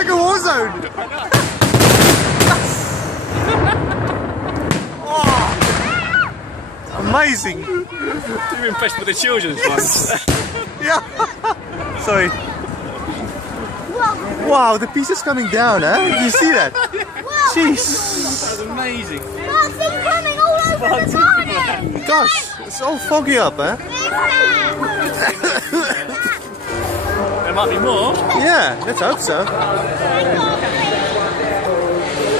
Like a war zone. Oh, amazing. You're impressed with the children's ones. Yeah. Sorry. Wow, the piece is coming down, huh? Did you see that? Jeez. That was amazing. Sparks incoming all over the garden. Gosh, it's all foggy up, huh? There might be more. Yeah, let's hope so. That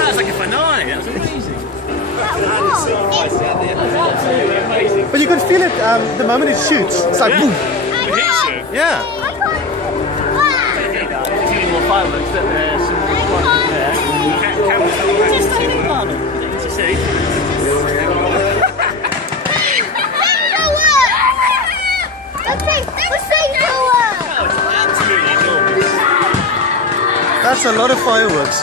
was like a finale. That was amazing. Absolutely amazing. But you can feel it the moment it shoots. It's like boom. The heat shoot. Yeah. More fireworks that there's some ones there. Just to see. That's a lot of fireworks.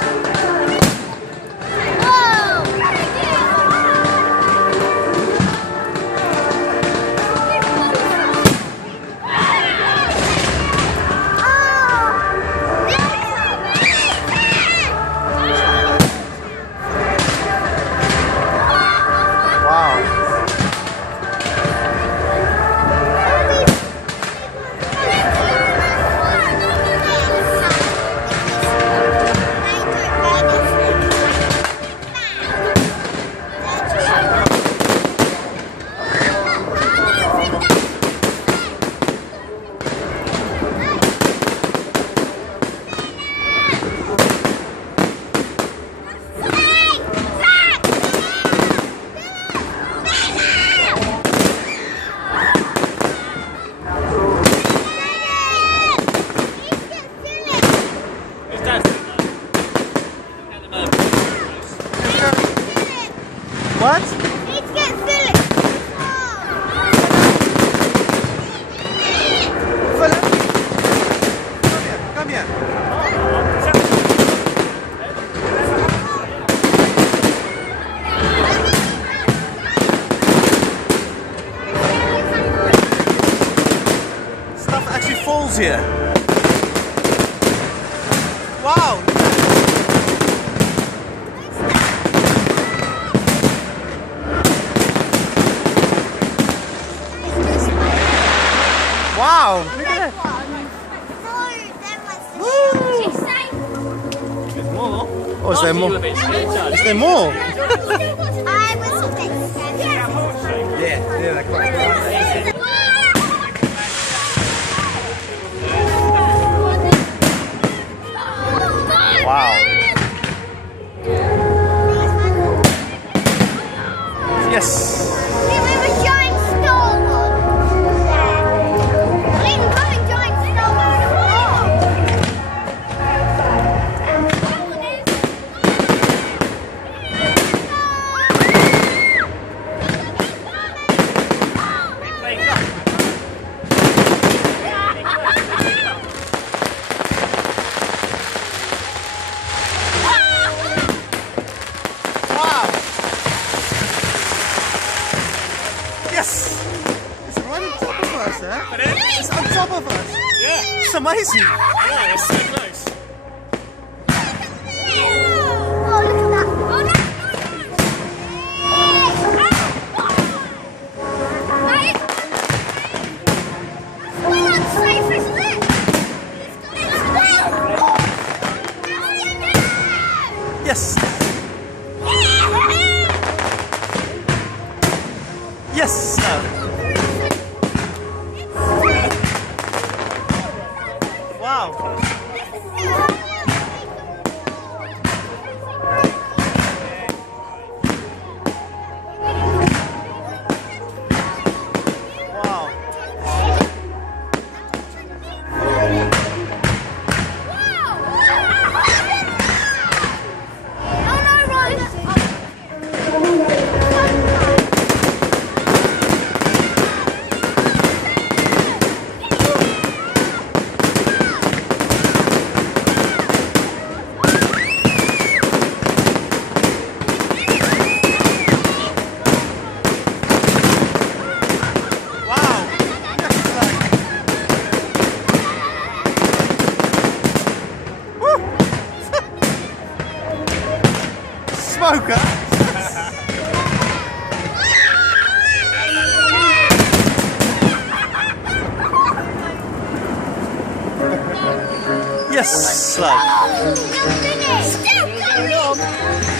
What? Let's get Philip. Philip? Come here. Stuff actually falls here. Wow. Wow! Look at that! There's more. Oh, is there more? You a bit scared, Charlie? Is there more? I was a bit scared. Yeah, like wow. Yes! Yes! It's right on top of us, huh? It's on top of us. Yeah. It's amazing. Yeah, it's so close. Oh, look at that. Oh, no. We're not safe, isn't it? Yes! Yes! Wow! smoker? Yes, slug. Still going on.